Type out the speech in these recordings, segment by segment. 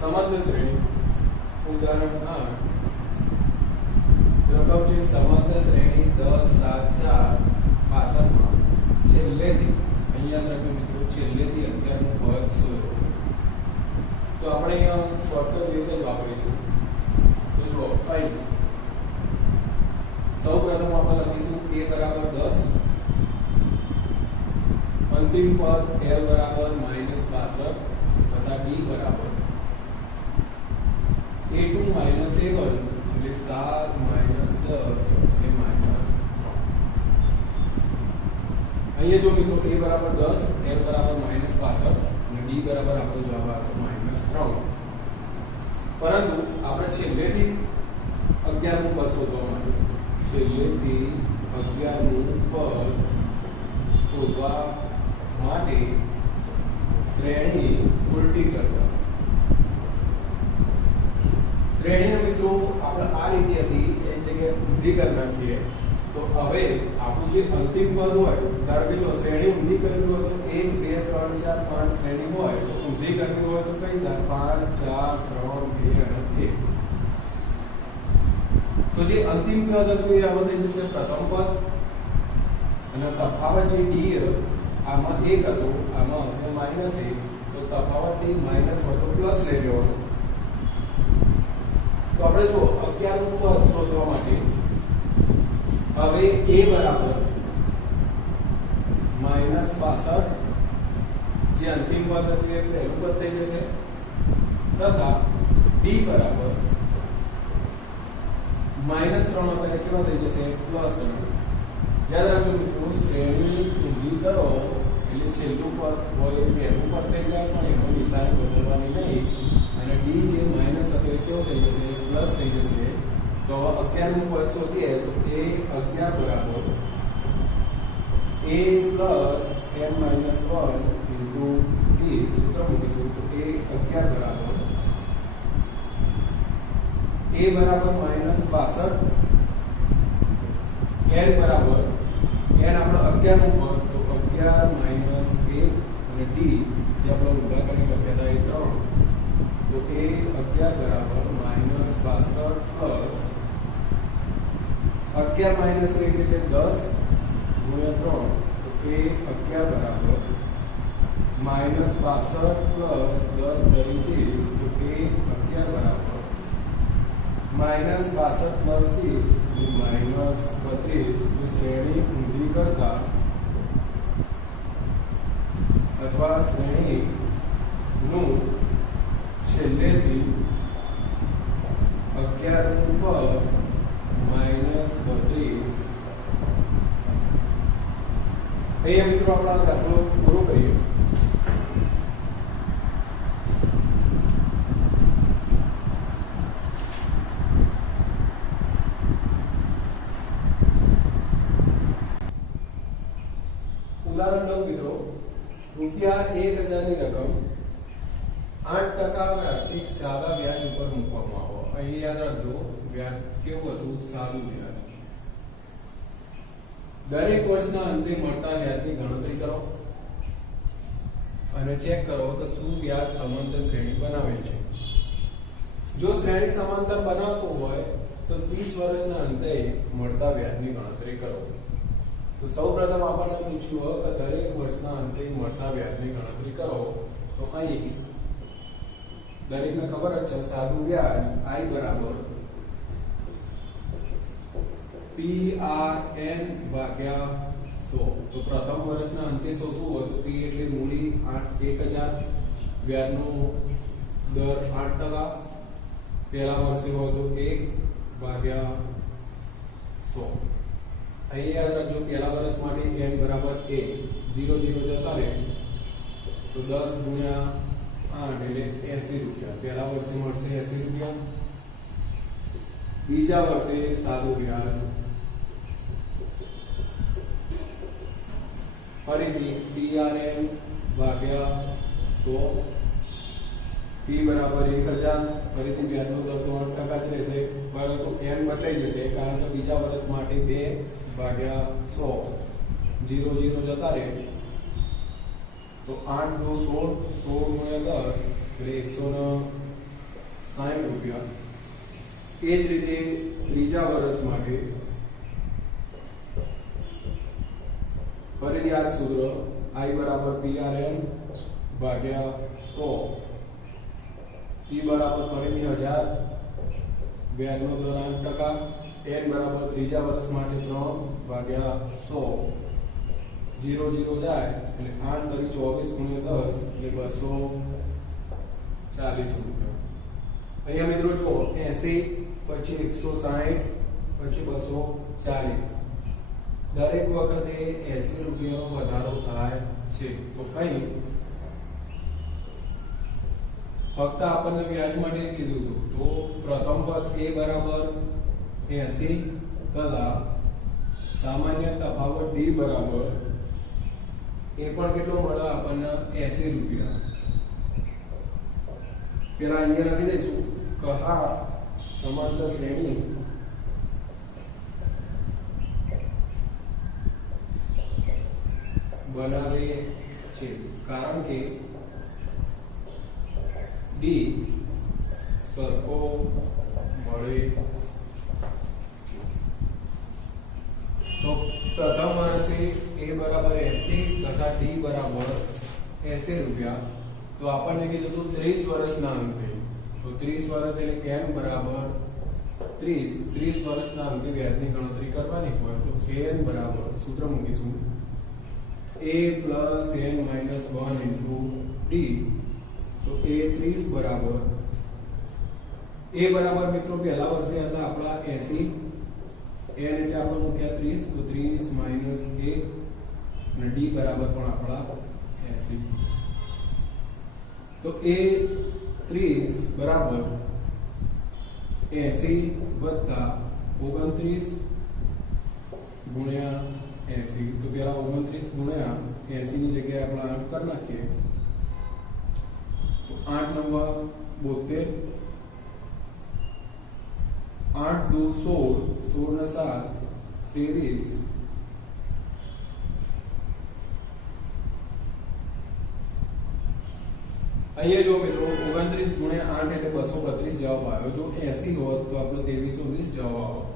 समांतर श्रेणी उदाहरण 8 रकम છે समांतर શ્રેણી 10 7 4 65 માં છેલ્લેથી અહીંયા યાદ રાખજો મિત્રો છેલ્લેથી 11 નું પદ શોધો તો આપણે અહીંયા શોર્ટકટ રીતે જ વાપરીશું તો જો 5 સૌપ્રથમ આપણે લખીશું a બરાબર 10 અંતિમ પદ l બરાબર -62 તથા d બરાબર a2 - a1 એટલે 7 - 10 એ -3 અહીંયા જો મિત્રો a બરાબર 10 l બરાબર -62 અને d બરાબર આપણો જવાબ આવ્યો -3 પરંતુ આપણે છેલ્લેથી 11 નું પદ શોધવા માટે છેલ્લેથી 11 નું પદ શોધવા માટે શ્રેણી ઉલટી કરવા શ્રેણીને મિત્રો આપણે આ રીતે હતી એ જગ્યાએ ઊંધી કરતા છીએ તો હવે આપણું જે અંતિમ પદ હોય ધારો કે જો શ્રેણી ઊંધી કરવી હોય તો 1 2 3 4 5 શ્રેણી હોય તો ઊંધી કરવી હોય તો કઈ થાય 5 4 3 2 અને 1 તો જે અંતિમ પદ હતું એ હવે થઈ જશે પ્રથમ પદ અને તફાવત જે d આમાં 1 હતો આમાં હશે -1 તો તફાવત d માઈનસ હોય તો પ્લસ લઈ લેવાનો તો આપણે જો 11 નું પદ શોધવા માટે હવે a બરાબર -62 જે અંતિમ પદ હતું એ પહેલું પદ થઈ જશે તથા d બરાબર -3 હતા એ કેવા થઈ જશે +3 યાદ રાખજો મિત્રો શ્રેણી ઊંધી કરો એટલે છેલ્લું પદ હોય એ પહેલું પદ થઈ જાય પણ એનો નિશાન બદલવાની નહીં અને d જે માઈનસ હતો એ કેવો થઈ જશે પ્લસ થઈ જશે તો 11 નું પદ શોધીએ તો a 11 બરાબર a plus m minus 1 into d સૂત્ર મૂકીશું તો a 11 બરાબર a બરાબર -62 n બરાબર n આપણો 11 નું પદ તો 11 minus 1 અને d જે આપણે ઊંધા કરી લખ્યા હતા એ 3 તો a 11 બરાબર -62 plus 11 minus 1 એટલે 10 ગુણ્યા 3 તો a 11 બરાબર -62 plus 10 30 તો a 11 બરાબર -62 plus 30 -32 તો શ્રેણી ઊંધી કરતા અથવા શ્રેણી નું છેલ્લેથી 11 નું પદ -32 અહીંયા મિત્રો આપણે દાખલો પૂરો કરીએ ઉદાહરણ 9 મિત્રો રૂપિયા 1000 ની રકમ 8% વાર્ષિક સાદા વ્યાજ ઉપર મૂકવામાં આવે અહીં યાદ રાખજો વ્યાજ કેવું હતું સાદું વ્યાજ દરેક વર્ષના અંતે મળતા વ્યાજની ગણતરી કરો અને ચેક કરો કે શું વ્યાજ સમાંતર શ્રેણી બનાવે છે જો શ્રેણી સમાંતર બનાવતો હોય તો 30 વર્ષના અંતે મળતા વ્યાજની ગણતરી કરો તો સૌપ્રથમ આપણને પૂછ્યું કે દરેક વર્ષના અંતે મળતા વ્યાજની ગણતરી કરો તો અહીં દરેકને ખબર જ છે સાદું વ્યાજ I બરાબર PRN ભાગ્યા 100 તો પ્રથમ વર્ષના અંતે શોધવું હોય તો P એટલે મૂડી 1000 વ્યાજનો દર 8% પહેલા વર્ષે હોય તો 1 ભાગ્યા 100 અહીં યાદ રાખજો પહેલા વર્ષ માટે n બરાબર 1 0 0 જતા રહે તો 10 ગુણ્યા 8 એટલે 80 રૂપિયા પહેલા વર્ષે મળશે 80 રૂપિયા બીજા વર્ષે સાદું વ્યાજ ફરીથી PRN ભાગ્યા 100 P બરાબર 1000 ફરીથી વ્યાજનો દર તો 8% જ રહેશે પરંતુ n બદલાઈ જશે કારણ કે બીજા વર્ષ માટે 2 ભાગ્યા 100 0 0 જતા રહે તો 8 × 2 = 16 16 × 10 એટલે 180 60 રૂપિયા. એ જ રીતે ત્રીજા વર્ષ માટે ફરીથી આ જ સૂત્ર I બરાબર PRN ભાગ્યા 100, P બરાબર ફરીથી 1000, વ્યાજનો દર 8%, n બરાબર ત્રીજા વર્ષ માટે 3 ભાગ્યા 100, 0 0 જાય એટલે 8 તરી 24 ગુણ્યા 10 એટલે 240 રૂપિયા. અહીંયા મિત્રો જો 80 પછી 160 પછી 240, દરેક વખતે 80 રૂપિયાનો વધારો થાય છે. તો કઈ ફક્ત આપણને વ્યાજ માટે કીધું હતું. તો પ્રથમ પદ a બરાબર 80 તથા સામાન્ય તફાવત d બરાબર એ પણ કેટલો મળે આપણને 80 રૂપિયા. પેલા અહીંયા લખી દઈશું કે આ સમાંતર શ્રેણી બનાવે છે કારણ કે d સરખો મળે. તો પ્રથમ વર્ષે a બરાબર 80 તથા d બરાબર 80 રૂપિયા. તો આપણને કીધું હતું 30 વર્ષના અંતે. તો 30 વર્ષ એટલે n બરાબર 30 વર્ષના અંતે વ્યાજની ગણતરી કરવાની હોય તો n બરાબર સૂત્ર મૂકીશું a plus n minus 1 into d. તો a 30 બરાબર મિત્રો પહેલા વર્ષે હતા આપણા 80, n એટલે આપણે મૂક્યા 30, તો 30 minus 1 અને d બરાબર પણ આપણા 80. તો a 30 બરાબર 80 વત્તા 29 ગુણ્યા 80. તો પેલા 29 ગુણ્યા 80 ની જગ્યાએ આપણે 8 કરી નાખીએ તો 8 નંબર 72, 8 દુ 16, 16 ને 7 23. અહીંયા જો મિત્રો 29 ગુણ્યા 8 એટલે 232 જવાબ આવ્યો. જો 80 હોત તો આપણે 2320 જવાબ આવ્યો.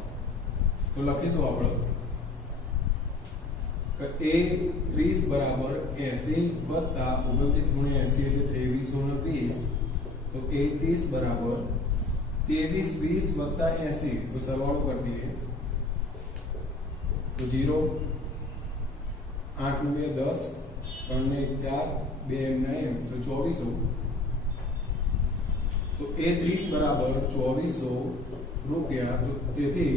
તો લખીશું આપણે કે a 30 બરાબર 80 વત્તા 29 ગુણ્યા 80 એટલે 2320. તો a 30 બરાબર 2320 વત્તા 80. તો સરવાળો કરી દઈએ તો 0, 8 ને 2 10, 3 ને 1 4, 2 એમ 9 તો 2400. તો a 30 બરાબર 2400 રૂપિયા. તો તેથી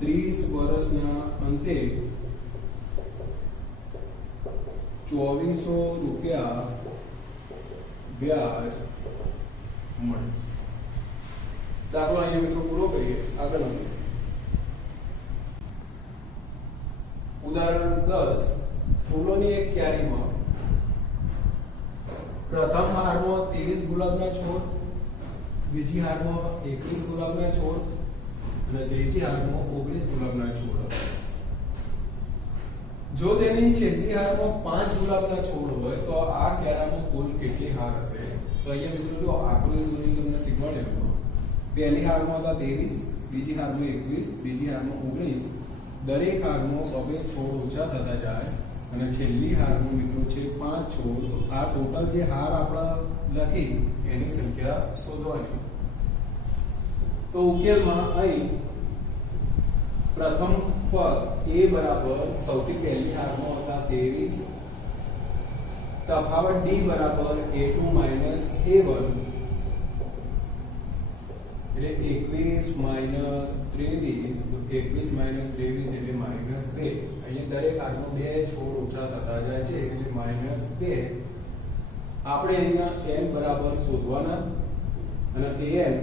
30 વર્ષના અંતે 2400 રૂપિયા વ્યાજ મળે. દાખલો અહીંયા મિત્રો પૂરો કરીએ. આગળ વધીએ. ઉદાહરણ 10. ફૂલોની એક ક્યારીમાં પ્રથમ હારમાં 30 ગુલાબના છોડ, બીજી હારમાં 21 ગુલાબના છોડ અને ત્રીજી હારમાં 19 ગુલાબના છોડ હતા. જો તેની છેલ્લી હારમાં 5 ગુલાબના છોડ હોય તો આ ક્યારામાં કુલ કેટલી હાર હશે? તો અહીંયા મિત્રો જો આકૃતિ દોરી તમને શીખવાડેલો. પહેલી હારમાં હતા 23, બીજી હારમાં 21, ત્રીજી હારમાં 19. દરેક હારમાં 2 છોડ ઓછા થતા જાય અને છેલ્લી હારમાં મિત્રો છે 5 છોડ. તો આ ટોટલ જે હાર આપણે લખી એની સંખ્યા શોધવાની. તો ઉકેલમાં અહીં પ્રથમ પદ a બરાબર સૌથી પહેલી હારમાં હતા 23, તફાવત d બરાબર a2 minus a1 એટલે 21 minus 23. તો 21 minus 23 એટલે minus 2. અહીંયા દરેક હારમાં 2 છોડ ઓછા થતા જાય છે એટલે minus 2. આપણે અહીંયા n બરાબર શોધવાના અને an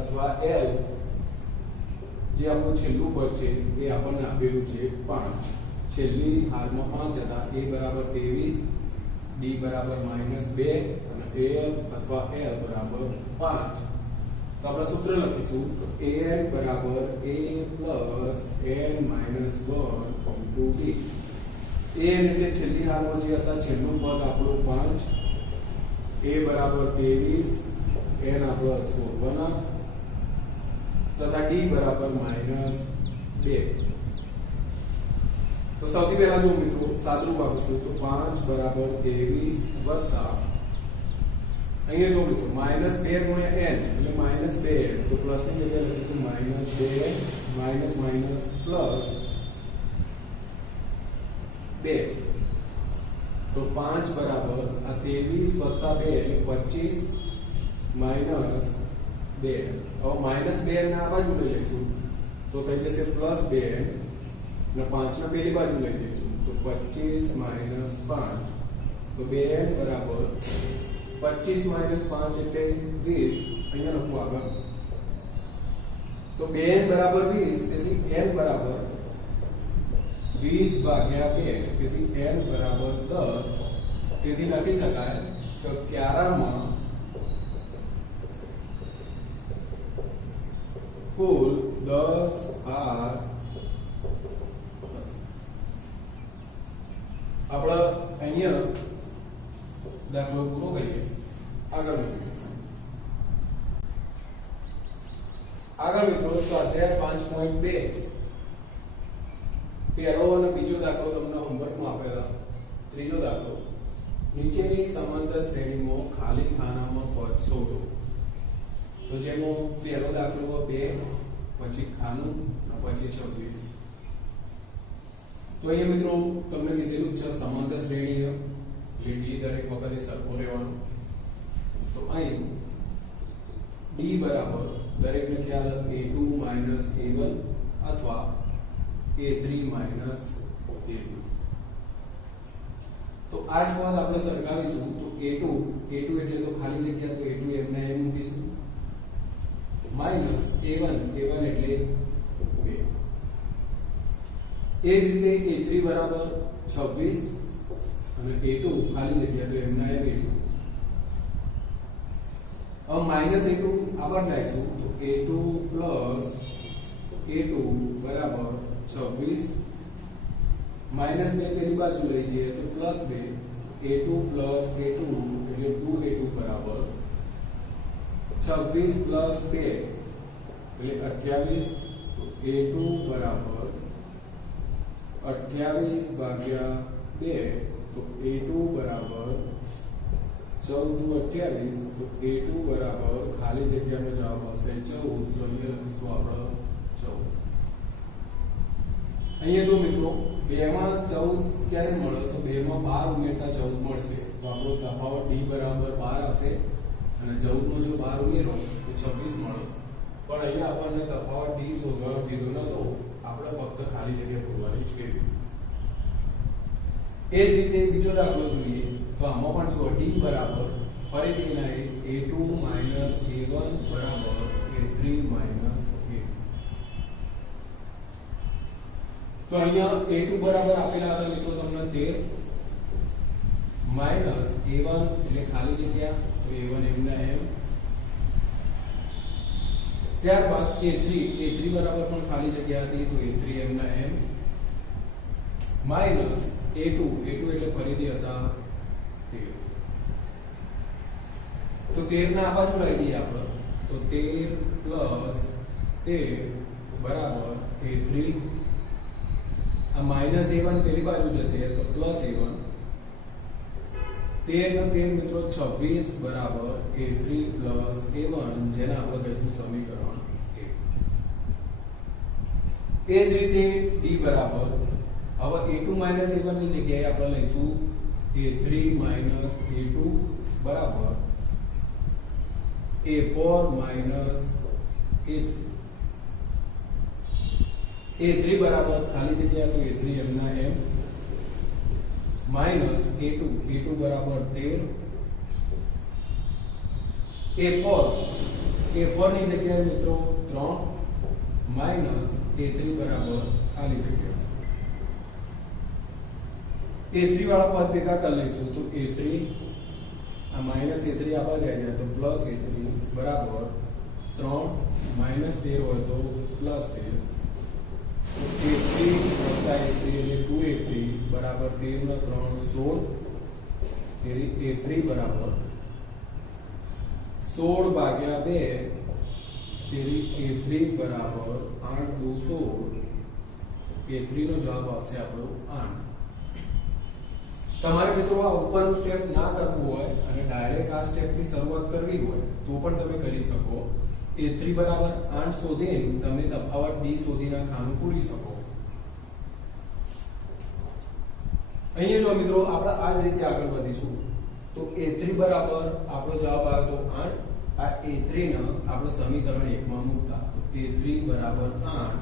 અથવા l જે આપણું છેલ્લું પદ છે એ આપણને આપેલું છે 5. છેલ્લી હારમાં 5 હતા. a બરાબર 23, d બરાબર -2 અને al અથવા l બરાબર 5. તો આપણે સૂત્ર લખીશું an બરાબર a plus n minus 1 into d. an એટલે છેલ્લી હારમાં જે હતા છેલ્લું પદ આપણું 5, a બરાબર 23, n આપણે શોધવાના તથા d બરાબર -2. તો સૌથી પહેલા જો મિત્રો સાદુરૂપ આપીશું તો 5 બરાબર 23 વત્તા અહીંયા જો મિત્રો -2 ગુણ્યા n એટલે -2 તો પ્લસ ની જગ્યાએ લખીશું -2 માઇનસ માઇનસ પ્લસ 2. તો 5 બરાબર આ 23 વત્તા 2 એટલે 25 માઇનસ 2. હવે -2 ને આ બાજુ લઈ લઈશું તો થઈ જશે +2 અને 5 ને પેલી બાજુ લઈ લઈશું તો 25 માઇનસ 5. તો 2n બરાબર 25 માઇનસ 5 એટલે 20. અહીંયા લખું આગળ. તો 2n બરાબર 20 તેથી n બરાબર 20 ભાગ્યા 2 તેથી n બરાબર 10. તેથી લખી શકાય કે 11 માં કુલ 10 ભાર આપણે અહીંયા દાખલો પૂરો કરીએ. આગળ મિત્રો સ્વાધ્યાય 5.2 પહેલો અને બીજો દાખલો તમને હોમવર્કમાં આપેલા. ત્રીજો દાખલો નીચેની સમાંતર શ્રેણીમાં ખાલી ખાનામાં પદ શોધો. તો જેમાં પહેલો દાખલો 2 પછી ખાનું અને પછી 26. તો અહીંયા મિત્રો તમને કીધેલું છે સમાંતર શ્રેણી એટલે d દરેક વખતે સરખો રહેવાનો. તો અહીં d બરાબર દરેકને ખ્યાલ a2 a1 અથવા a3 a2. તો આ જ પદ આપણે સરખાવીશું તો a2 એટલે તો ખાલી જગ્યા તો a2 એમને એમ મૂકીશું માઈનસ a1 એટલે 2. એ જ રીતે a3 બરાબર 26 અને a2 ખાલી જગ્યા તો એમના એમ a2. अब -a2 આગળ લાઈશું તો a2 બરાબર 26 માઈનસ ને પેલી બાજુ લઈ જઈએ તો +2 a2 એટલે 2a2 બરાબર 26 + 2 એટલે 28. a2 બરાબર 28 ભાગ્યા 2 તો a2 બરાબર 14 × 28 તો a2 બરાબર ખાલી જગ્યાનો જવાબ આવશે 14. તો અહીંયા લખીશું આપણે 14. અહીંયા જો મિત્રો 2 માં 14 ક્યારે મળે તો 2 માં 12 ઉમેરતા 14 મળશે. તો આપણો તફાવત d બરાબર 12 આવશે અને 14 નો જો 12 ઉમેરો તો 26 મળે. પણ અહીંયા આપણને તફાવત d શોધવાનો કીધો નતો, આપણે ફક્ત ખાલી જગ્યા પૂરવાની જ કીધી. એ જ રીતે બીજો દાખલો જોઈએ તો આમાં પણ જો d બરાબર ફરીથી ના a2 a1 બરાબર a3 a2. તો અહીંયા a2 બરાબર આપેલા હતા મિત્રો તમને 13 માઈનસ a1 એટલે ખાલી જગ્યા તો a1 એમના એમ. ત્યારબાદ a3 બરાબર પણ ખાલી જગ્યા હતી તો a3 એમના એમ માઈનસ a2 એટલે ફરીથી હતા 13. તો 13 ના આ બાજુ લઈ દઈએ આપણે તો 13 + 13 બરાબર a3. આ -a1 પેલી બાજુ જશે તો +a1. 13 ને 13 મિત્રો 26 બરાબર a3 + a1 જેને આપણે કહીશું સમીકરણ 1. એ જ રીતે d બરાબર હવે a2 - a1 ની જગ્યાએ આપણે લઈશું a3 - a2 બરાબર a4 - a3 બરાબર ખાલી જગ્યા તો a3 એમના એમ માઈનસ a2 બરાબર 13 a4 ની જગ્યાએ મિત્રો 3 માઈનસ a3 બરાબર ખાલી જગ્યા. a3 વાળા પદ ભેગા કરી લઈશું તો a3 આ માઈનસ a3 આવા જાય તો પ્લસ a3 બરાબર 3 માઈનસ 13 હોય તો પ્લસ 13. a3 વત્તા a3 એટલે 2a3 બરાબર 13 ના 3 16. તેથી a3 બરાબર 16 16 ભાગ્યા 2 તેથી a3 બરાબર 8 દુ 16 a3 નો જવાબ આવશે આપણો 8. તમારે મિત્રો આ ઉપરનું સ્ટેપ ના કરવું હોય અને ડાયરેક્ટ આ સ્ટેપ થી શરૂઆત કરવી હોય તો પણ તમે કરી શકો. a3 બરાબર 8 શોધીને તમે તફાવત d શોધીને ખાનું પૂરી શકો. અહીંયા જો મિત્રો આપણે આ જ રીતે આગળ વધીશું. તો a3 બરાબર આપણો જવાબ આવ્યો તો 8. આ a3 ને આપણે સમીકરણ 1 માં મૂકતા. તો a3 બરાબર 8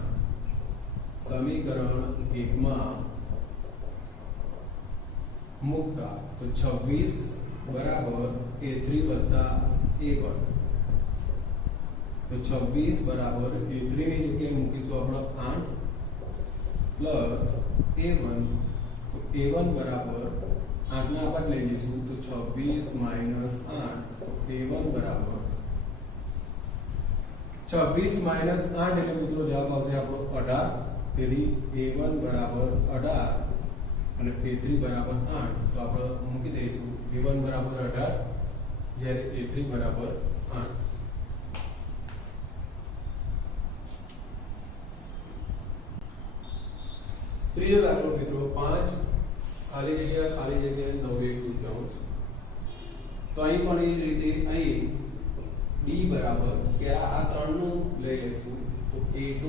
સમીકરણ 1 માં મૂકતા તો 26 બરાબર a3 વત્તા a1. તો 26 બરાબર a3 ની જગ્યાએ મૂકીશું આપણે 8 પ્લસ a1. તો a1 બરાબર 8 ના આપણે લઈ લઈશું તો 26 માઈનસ 8. તો a1 બરાબર 26 માઈનસ 8 એટલે મિત્રો જવાબ આવશે આપણો 18. તેથી a1 બરાબર 18 અને a3 બરાબર 8. તો આપણે મૂકી દઈશું a1 બરાબર 18 જ્યારે a3 બરાબર 8. ત્રીજો દાખલો મિત્રો 5 ખાલી જગ્યા 9 1/2. તો અહીં પણ એ જ રીતે અહીં d બરાબર કે આ ત્રણનું લઈ લઈશું તો a2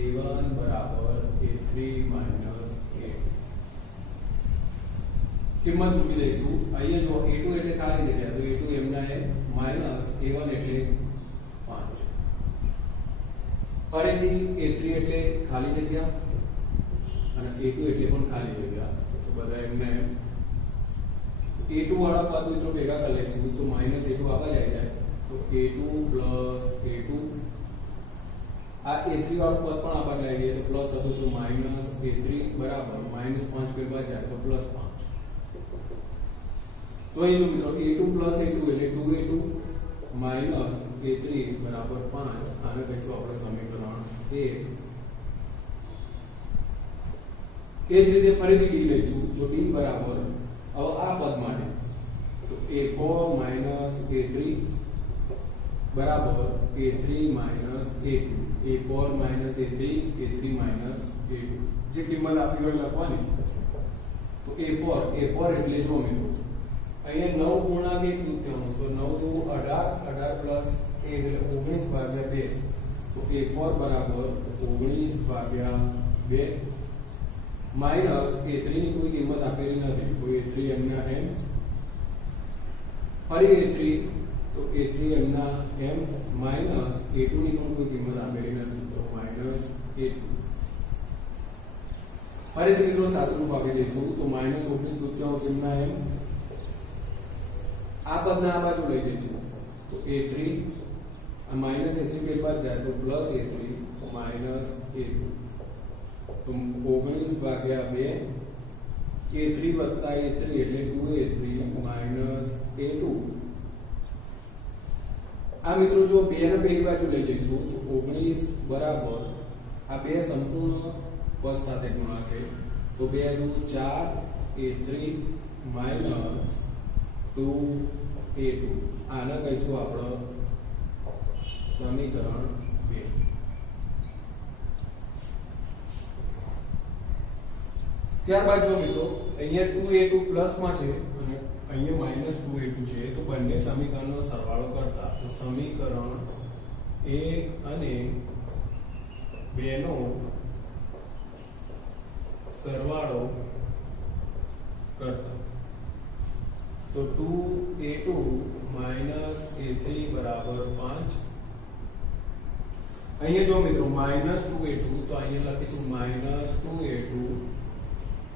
a1 બરાબર a3 a. કિંમત મૂકી દઈશું. અહીંયા જો a2 એટલે ખાલી જગ્યા તો a2 એમના એમ માઈનસ a1 એટલે 5. ફરીથી a3 એટલે ખાલી જગ્યા અને a2 એટલે પણ ખાલી જગ્યા તો બધા એમને a2 વાળા પદ મિત્રો ભેગા કરી લઈશું તો માઈનસ a2 આગળ આવી જાય તો a2 પ્લસ a2. આ a3 વાળું પદ પણ આગળ લઈ ગયે તો પ્લસ હતું તો માઈનસ a3 બરાબર માઈનસ 5 પર બાદ જાય તો પ્લસ 5. તો અહીં જો મિત્રો a2 પ્લસ a2 એટલે 2a2 માઈનસ a3 બરાબર 5. આને કહીશું આપણે સમીકરણ 1. એ જ રીતે ફરીથી d લઈશું તો d બરાબર હવે આ પદ માટે તો a4 માઈનસ a3 બરાબર a3 minus a2. a4 minus a3 a3 minus a2 જે કિંમત આપી હોય લખવાની. તો a4 એટલે જો મિત્રો અહીંયા 9 પૂર્ણાંક 1 દૂત્યાંશ તો 9 દુ 18 18 પ્લસ 1 એટલે 19 ભાગ્યા 2. તો a4 બરાબર 19 ભાગ્યા 2 માઈનસ a3 ની કોઈ કિંમત આપેલી નથી તો a3 એમના એમ. ફરી a3 તો a3 એમના એમ માઈનસ a2 ની પણ કોઈ કિંમત આપેલી નથી તો માઈનસ a2. ફરીથી મિત્રો સાદું રૂપ આપી દઈશું તો માઈનસ 19 દૂત્યાંશ એમના એમ. આ પદને આ બાજુ લઈ દઈશું તો a3 આ માઈનસ a3 બે બાદ જાય તો પ્લસ a3 માઈનસ a2. તો 19 ભાગ્યા 2 a3 વત્તા a3 એટલે 2a3 માઈનસ a2. આ મિત્રો જો 2 ને પેલી બાજુ લઈ જઈશું તો 19 બરાબર આ બે સંપૂર્ણ પદ સાથે ગુણાશે તો 2 દુ 4 a3 માઈનસ 2a2. આને કહીશું આપણે સમીકરણ 2. ત્યારબાદ જો મિત્રો અહીંયા 2a2 પ્લસ માં છે અને અહીંયા માઈનસ 2a2 છે તો બંને સમીકરણનો સરવાળો કરતા તો સમીકરણ 1 અને 2 નો સરવાળો કરતા તો 2a2 માઈનસ a3 બરાબર 5. અહીંયા જો મિત્રો માઈનસ 2a2 તો અહીંયા લખીશું માઈનસ 2a2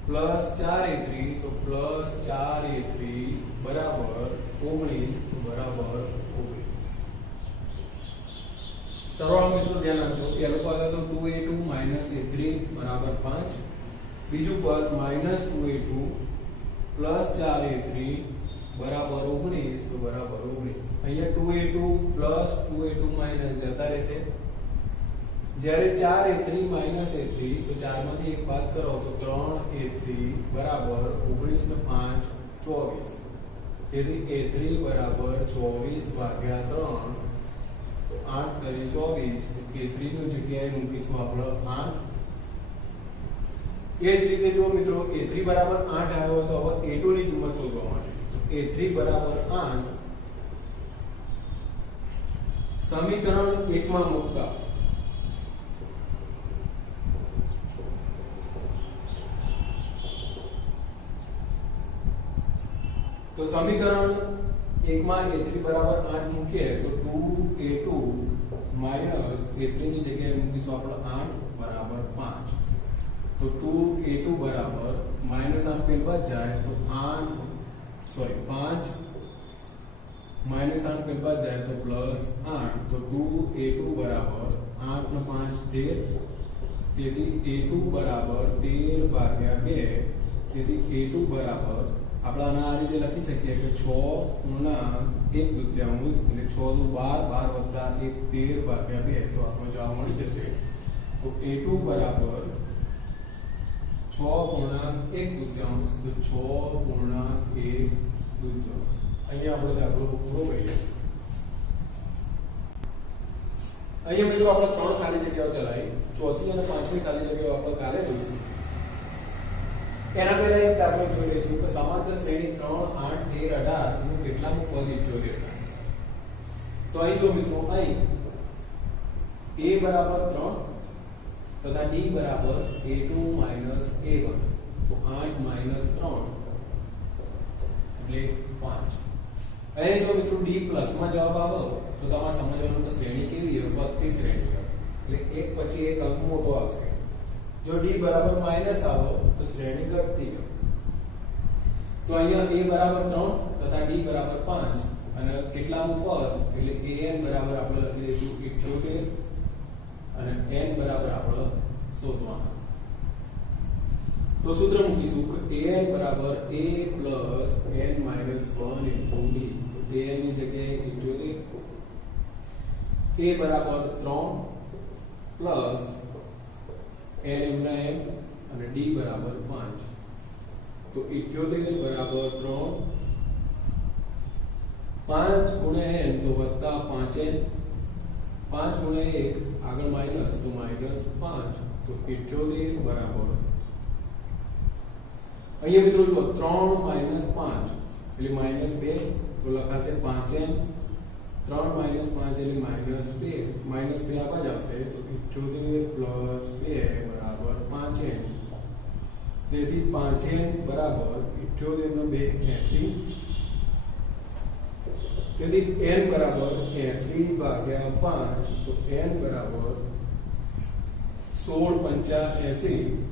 પ્લસ 4a3 તો પ્લસ 4a3 બરાબર 19 તો બરાબર 19. સરવાળો મિત્રો ધ્યાન રાખજો. પહેલો પદ હતો 2a2 માઈનસ a3 બરાબર 5. બીજું પદ માઈનસ 2a2 પ્લસ 4a3 બરાબર 19 તો બરાબર 19. અહીંયા 2a2 પ્લસ 2a2 માઈનસ જતા રહેશે. જ્યારે 4a3 માઈનસ a3 તો 4 માંથી એક બાદ કરો તો 3a3 બરાબર 19 ને 5 24. તેથી a3 બરાબર 24 24 ભાગ્યા 3 તો 8 તરી 24 A3 ની જગ્યાએ મૂકીશું આપણે 8. એ જ રીતે જો મિત્રો A3 બરાબર 8 આવ્યો તો હવે A2 ની કિંમત શોધવા માટે A3 બરાબર 8 સમીકરણ 1 માં મૂકતા तो समीकरण 1 માં A3 બરાબર 8 મૂકીએ તો 2A2 માઈનસ A3 ની જગ્યાએ મૂકીશું આપણે 8 બરાબર 5 તો 2A2 બરાબર માઈનસ 8 પેલ બાદ જાય તો 5 માઈનસ 8 પેલ બાદ જાય તો પ્લસ 8 તો 2A2 બરાબર 8 ને 5 13 તેથી A2 બરાબર 13 ભાગ્યા 2 તેથી A2 બરાબર આપણે આના આ રીતે લખી શકીએ કે 6 ગુણ્યા 1 દૂતીયાંશ એટલે 6 દુ 12 12 1 13 ભાગ્યા 2 તો આપણો જવાબ મળી જશે. તો A2 બરાબર 6 ગુણ્યા 1 દૂતીયાંશ તો 6 ગુણ્યા 1 દૂતીયાંશ. અહીંયા આપણે દાખલો પૂરો કરીએ. અહીંયા મિત્રો આપણે 3 ખાલી જગ્યાઓ ચલાવી, ચોથી અને પાંચમી ખાલી જગ્યાઓ આપણે કાલે જોઈશું. એના પહેલા એક દાખલો જોઈ લઈશું કે સમાંતર શ્રેણી 3 8 13 18 નું કેટલામું પદ 78. તો અહીં જો મિત્રો અહીં A બરાબર 3 તથા D બરાબર A2 A1 તો 8 3 એટલે 5. અહીં જો મિત્રો D પ્લસ માં જવાબ આવે તો તમારે સમજવાનું કે શ્રેણી કેવી છે, વધતી શ્રેણી એટલે એક પછી એક અંક મોટો આવશે. જો D બરાબર માઈનસ આવો તો શ્રેણી ઘટતી જાય. તો અહીંયા A બરાબર 3 તથા D બરાબર 5 અને કેટલામું પદ એટલે an બરાબર આપણે લખી દઈશું 78 અને n બરાબર આપણે શોધવાના. તો સૂત્ર મૂકીશું કે an બરાબર a n - 1 * d. તો an ની જગ્યાએ 78, a બરાબર 3 પ્લસ n એમના m અને d બરાબર 5 તો 78 બરાબર 3 5 ગુણ્યા n તો વત્તા 5n 5 ગુણ્યા 1 આગળ માઈનસ તો માઈનસ 5 તો 78 બરાબર અહીંયા મિત્રો જો 3 - 5 એટલે -2 તો લખાશે 5n 3 - 5 એટલે -2 આ બાજુ આવશે તો 78 + 2 બરાબર 5n. તેથી 5n બરાબર 78 નો 2 80. તેથી n બરાબર 80 ભાગ્યા 5 તો n બરાબર 16 × 85